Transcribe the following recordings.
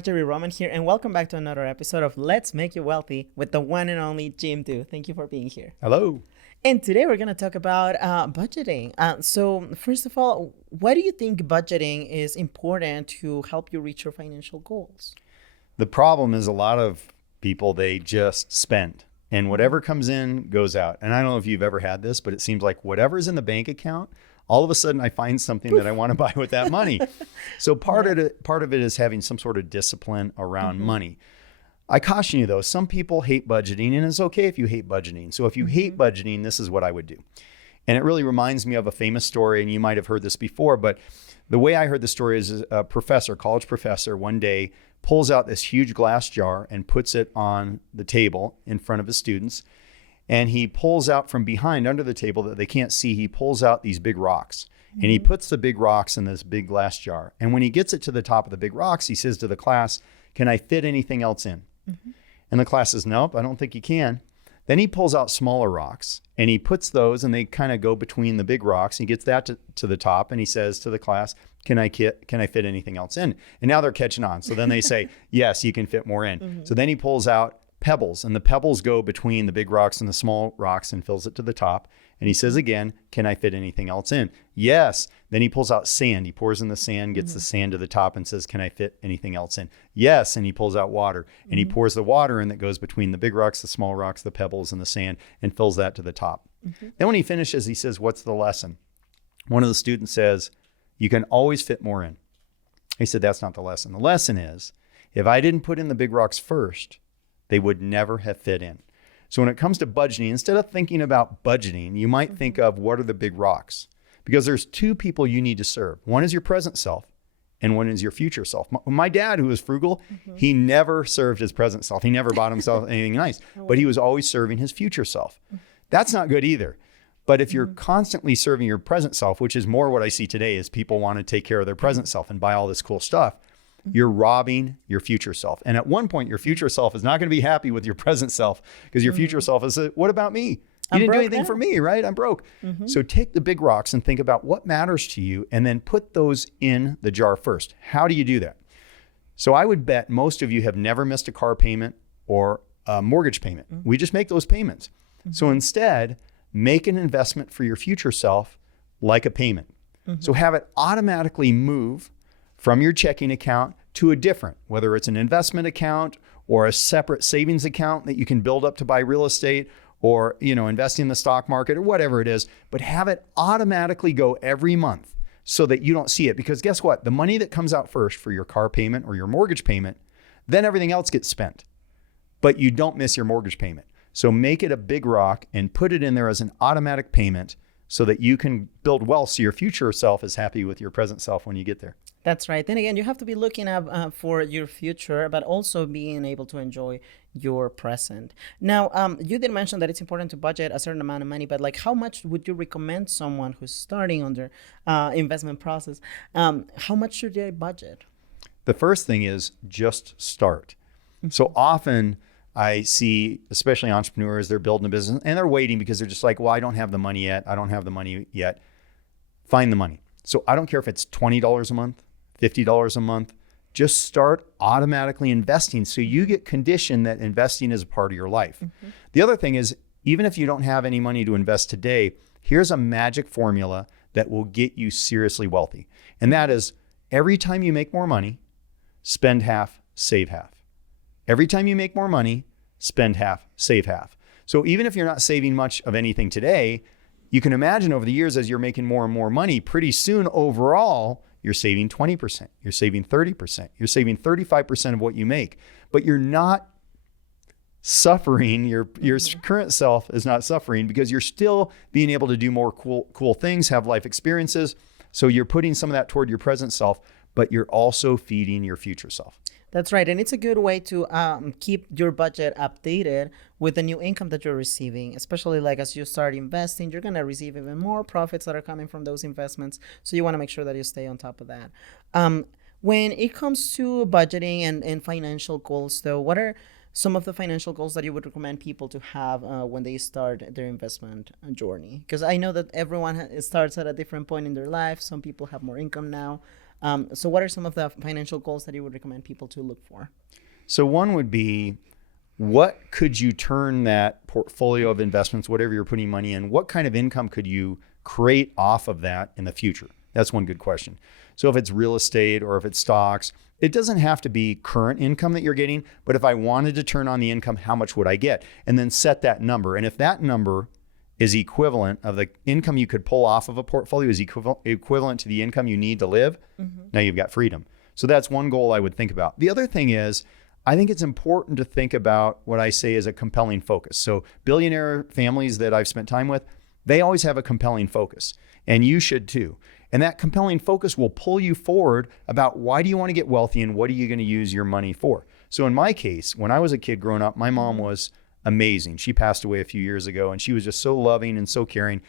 Marjorie Roman here, and welcome back to another episode of Let's Make You Wealthy with the one and only Jim Do. Thank you for being here. Hello. And today we're going to talk about budgeting. So, first of all, why do you think budgeting is important to help you reach your financial goals? The problem is a lot of people, they just spend. And whatever comes in goes out. And I don't know if you've ever had this, but it seems like whatever's in the bank account, all of a sudden I find something that I want to buy with that money. So part of it is having some sort of discipline around money. I caution you though, some people hate budgeting, and it's okay if you hate budgeting. So if you hate budgeting, this is what I would do. And it really reminds me of a famous story, and you might have heard this before, but the way I heard the story is a professor, college professor, one day pulls out this huge glass jar and puts it on the table in front of his students. And he pulls out from behind under the table that they can't see, he pulls out these big rocks. And he puts the big rocks in this big glass jar. And when he gets it to the top of the big rocks, he says to the class, "Can I fit anything else in?" And the class says, "Nope, I don't think you can." Then he pulls out smaller rocks and he puts those, and they kind of go between the big rocks. He gets that to the top, and he says to the class, can I fit anything else in?" And now they're catching on. So then they say, "Yes, you can fit more in." So then he pulls out pebbles, and the pebbles go between the big rocks and the small rocks and fills it to the top. And he says again, "Can I fit anything else in?" "Yes." Then he pulls out sand. He pours in the sand, gets the sand to the top, and says, "Can I fit anything else in?" "Yes." And he pulls out water, and he pours the water in that goes between the big rocks, the small rocks, the pebbles, and the sand, and fills that to the top. Then when he finishes, he says, "What's the lesson?" One of the students says, "You can always fit more in." He said, "That's not the lesson. The lesson is, if I didn't put in the big rocks first, they would never have fit in." So when it comes to budgeting, instead of thinking about budgeting, you might think of what are the big rocks? Because there's two people you need to serve. One is your present self, and one is your future self. My dad, who was frugal, he never served his present self. He never bought himself anything nice, but he was always serving his future self. That's not good either. But if you're constantly serving your present self, which is more what I see today, is people want to take care of their present self and buy all this cool stuff, you're robbing your future self. And at one point, your future self is not going to be happy with your present self, because your future self is, "What about me? You didn't do anything for me, right? I'm broke." So take the big rocks and think about what matters to you, and then put those in the jar first. How do you do that? So I would bet most of you have never missed a car payment or a mortgage payment. We just make those payments. So instead, make an investment for your future self like a payment. So have it automatically move from your checking account to a different, whether it's an investment account or a separate savings account that you can build up to buy real estate, or, invest in the stock market or whatever it is, but have it automatically go every month so that you don't see it. Because guess what? The money that comes out first for your car payment or your mortgage payment, then everything else gets spent, but you don't miss your mortgage payment. So make it a big rock and put it in there as an automatic payment so that you can build wealth so your future self is happy with your present self when you get there. That's right. Then again, you have to be looking up for your future, but also being able to enjoy your present. Now, you did mention that it's important to budget a certain amount of money, but like, how much would you recommend someone who's starting on their investment process? How much should they budget? The first thing is just start. So often I see, especially entrepreneurs, they're building a business and they're waiting because they're just like, "Well, I don't have the money yet. I don't have the money yet." Find the money. So I don't care if it's $20 a month, $50 a month, just start automatically investing so you get conditioned that investing is a part of your life. The other thing is, even if you don't have any money to invest today, here's a magic formula that will get you seriously wealthy. And that is, every time you make more money, spend half, save half. Every time you make more money, spend half, save half. So even if you're not saving much of anything today, you can imagine over the years, as you're making more and more money, pretty soon overall, you're saving 20%, you're saving 30%, you're saving 35% of what you make, but you're not suffering. Your current self is not suffering because you're still being able to do more cool things, have life experiences. So you're putting some of that toward your present self, but you're also feeding your future self. That's right. And it's a good way to keep your budget updated with the new income that you're receiving, especially like as you start investing, you're going to receive even more profits that are coming from those investments. So you want to make sure that you stay on top of that. When it comes to budgeting and financial goals, though, what are some of the financial goals that you would recommend people to have when they start their investment journey? Because I know that everyone starts at a different point in their life. Some people have more income now. So what are some of the financial goals that you would recommend people to look for? So one would be, what could you turn that portfolio of investments, whatever you're putting money in, what kind of income could you create off of that in the future? That's one good question. So if it's real estate or if it's stocks, it doesn't have to be current income that you're getting, but if I wanted to turn on the income, how much would I get? And then set that number. And if that number is equivalent of the income you could pull off of a portfolio is equivalent to the income you need to live, now you've got freedom. So that's one goal I would think about. The other thing is, I think it's important to think about what I say is a compelling focus. So billionaire families that I've spent time with, they always have a compelling focus, and you should too. And that compelling focus will pull you forward about why do you want to get wealthy and what are you going to use your money for? So in my case, when I was a kid growing up, my mom was amazing. She passed away a few years ago, and she was just so loving and so caring.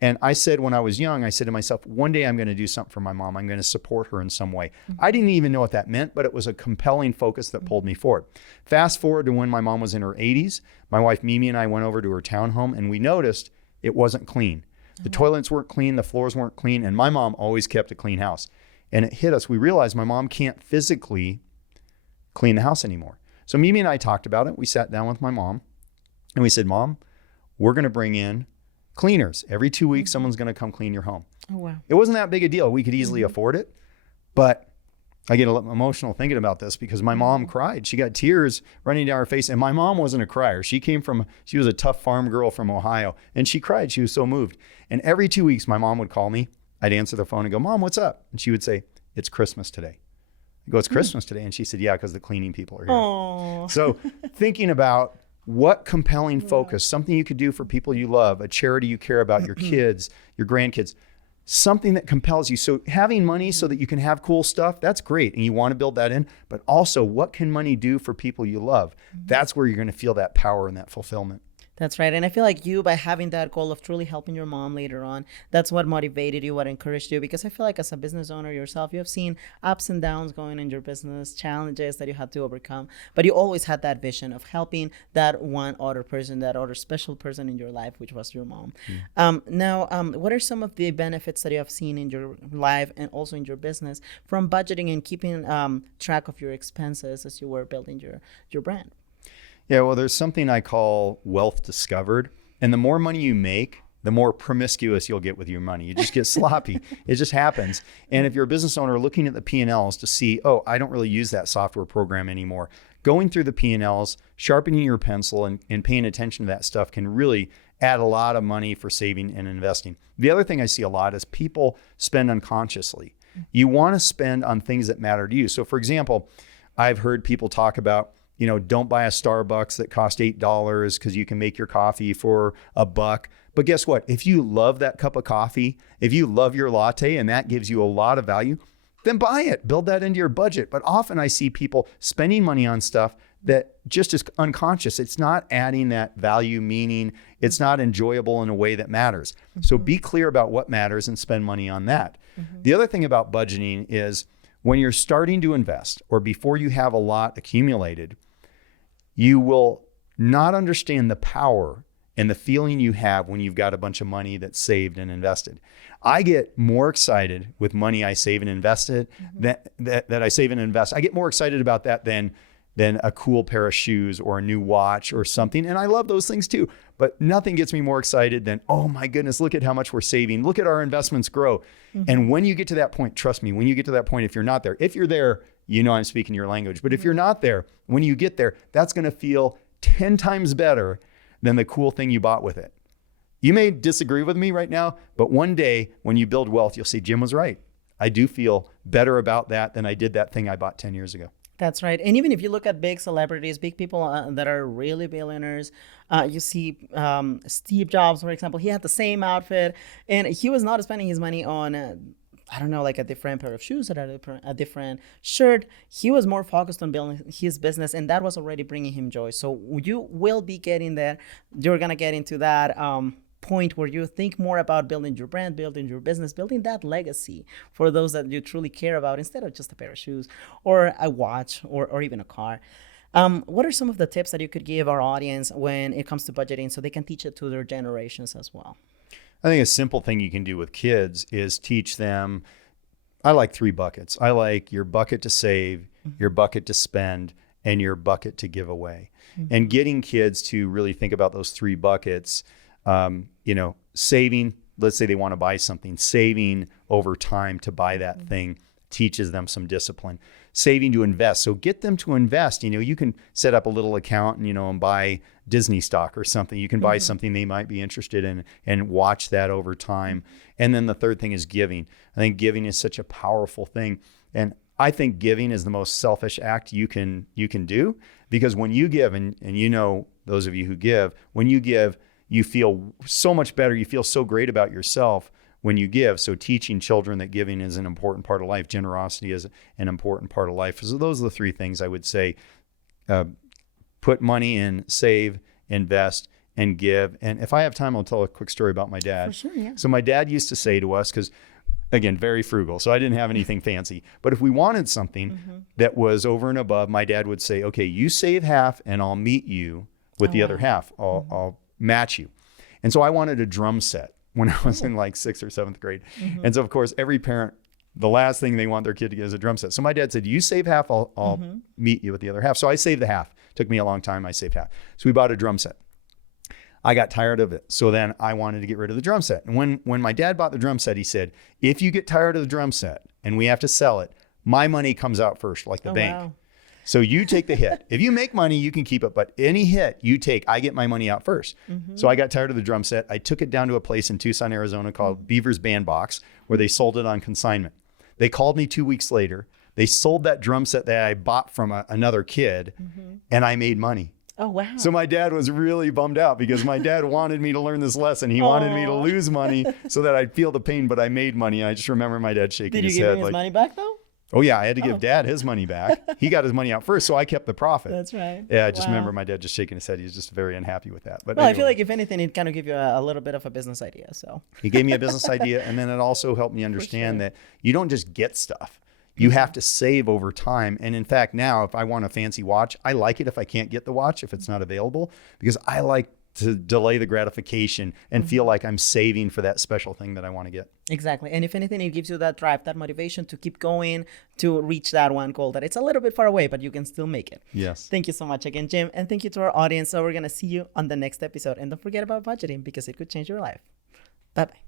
And I said, when I was young, I said to myself, one day I'm going to do something for my mom. I'm going to support her in some way. I didn't even know what that meant, but it was a compelling focus that pulled me forward. Fast forward to when my mom was in her 80s, my wife Mimi and I went over to her townhome, and we noticed it wasn't clean. The toilets weren't clean, the floors weren't clean, and my mom always kept a clean house. And it hit us. We realized my mom can't physically clean the house anymore. So Mimi and I talked about it. We sat down with my mom, and we said, Mom, we're going to bring in cleaners. Every 2 weeks, someone's going to come clean your home. Oh, wow. It wasn't that big a deal. We could easily afford it. But I get a little emotional thinking about this because my mom cried. She got tears running down her face. And my mom wasn't a crier. She was a tough farm girl from Ohio. And she cried. She was so moved. And every 2 weeks, my mom would call me. I'd answer the phone and go, Mom, what's up? And she would say, it's Christmas today. I go, it's Christmas today. And she said, yeah, because the cleaning people are here. Oh. So thinking about what compelling focus, something you could do for people you love, a charity you care about, your kids, your grandkids, something that compels you. So having money so that you can have cool stuff, that's great. And you want to build that in. But also, what can money do for people you love? That's where you're going to feel that power and that fulfillment. That's right. And I feel like you, by having that goal of truly helping your mom later on, that's what motivated you, what encouraged you. Because I feel like as a business owner yourself, you have seen ups and downs going in your business, challenges that you had to overcome. But you always had that vision of helping that one other person, that other special person in your life, which was your mom. Now, what are some of the benefits that you have seen in your life and also in your business from budgeting and keeping track of your expenses as you were building your brand? Yeah, well, there's something I call wealth discovered. And the more money you make, the more promiscuous you'll get with your money. You just get sloppy. It just happens. And if you're a business owner looking at the P&Ls to see, oh, I don't really use that software program anymore, going through the P&Ls, sharpening your pencil and paying attention to that stuff can really add a lot of money for saving and investing. The other thing I see a lot is people spend unconsciously. You want to spend on things that matter to you. So for example, I've heard people talk about, don't buy a Starbucks that cost $8 because you can make your coffee for $1. But guess what? If you love that cup of coffee, if you love your latte and that gives you a lot of value, then buy it. Build that into your budget. But often I see people spending money on stuff that just is unconscious. It's not adding that value, meaning it's not enjoyable in a way that matters. So be clear about what matters and spend money on that. The other thing about budgeting is when you're starting to invest or before you have a lot accumulated, you will not understand the power and the feeling you have when you've got a bunch of money that's saved and invested. I get more excited with money I save and invested that I save and invest. I get more excited about that than a cool pair of shoes or a new watch or something. And I love those things too. But nothing gets me more excited than, oh my goodness, look at how much we're saving. Look at our investments grow. And when you get to that point, trust me, when you get to that point, if you're not there, if you're there, I'm speaking your language. But if you're not there, when you get there, that's going to feel 10 times better than the cool thing you bought with it. You may disagree with me right now, but one day when you build wealth, you'll see Jim was right. I do feel better about that than I did that thing I bought 10 years ago. That's right. And even if you look at big celebrities, big people that are really billionaires, you see Steve Jobs, for example, he had the same outfit and he was not spending his money on like a different pair of shoes or a different shirt. He was more focused on building his business, and that was already bringing him joy. So you will be getting there. You're going to get into that point where you think more about building your brand, building your business, building that legacy for those that you truly care about instead of just a pair of shoes or a watch or even a car. What are some of the tips that you could give our audience when it comes to budgeting so they can teach it to their generations as well? I think a simple thing you can do with kids is teach them I like 3 buckets. I like your bucket to save, your bucket to spend, and your bucket to give away. And getting kids to really think about those 3 buckets, saving, let's say they want to buy something, saving over time to buy that thing teaches them some discipline. Saving to invest. So get them to invest. You can set up a little account and buy Disney stock or something. You can buy something they might be interested in and watch that over time. And then the third thing is giving. I think giving is such a powerful thing. And I think giving is the most selfish act you can do, because when you give, and those of you who give, when you give, you feel so much better. You feel so great about yourself when you give. So teaching children that giving is an important part of life, generosity is an important part of life. So those are the 3 things I would say. Put money in, save, invest, and give. And if I have time, I'll tell a quick story about my dad. For sure, yeah. So my dad used to say to us, because again, very frugal, so I didn't have anything fancy, but if we wanted something that was over and above, my dad would say, okay, you save half and I'll meet you with the other half. I'll match you. And so I wanted a drum set when I was in like 6th or 7th grade. And so of course, every parent, the last thing they want their kid to get is a drum set. So my dad said, you save half, I'll meet you with the other half. So I saved the half. Took me a long time. I saved half. So we bought a drum set. I got tired of it. So then I wanted to get rid of the drum set. And when my dad bought the drum set, he said, if you get tired of the drum set and we have to sell it, my money comes out first, like the bank. Wow. So you take the hit. If you make money, you can keep it. But any hit you take, I get my money out first. So I got tired of the drum set. I took it down to a place in Tucson, Arizona called Beaver's Bandbox, where they sold it on consignment. They called me 2 weeks later. They sold that drum set that I bought from another kid, and I made money. Oh, wow. So my dad was really bummed out because my dad wanted me to learn this lesson. He wanted me to lose money so that I'd feel the pain, but I made money. And I just remember my dad shaking his head. Did you give him his money back, though? Oh, yeah. I had to give dad his money back. He got his money out first, so I kept the profit. That's right. Yeah, I just remember my dad just shaking his head. He was just very unhappy with that. But well, anyway, I feel like if anything, it kind of give you a little bit of a business idea. So he gave me a business idea, and then it also helped me understand that you don't just get stuff. You have to save over time. And in fact, now if I want a fancy watch, I like it if I can't get the watch, if it's not available, because I like to delay the gratification and feel like I'm saving for that special thing that I want to get. Exactly. And if anything, it gives you that drive, that motivation to keep going, to reach that one goal that it's a little bit far away, but you can still make it. Yes. Thank you so much again, Jim. And thank you to our audience. So we're going to see you on the next episode. And don't forget about budgeting, because it could change your life. Bye-bye.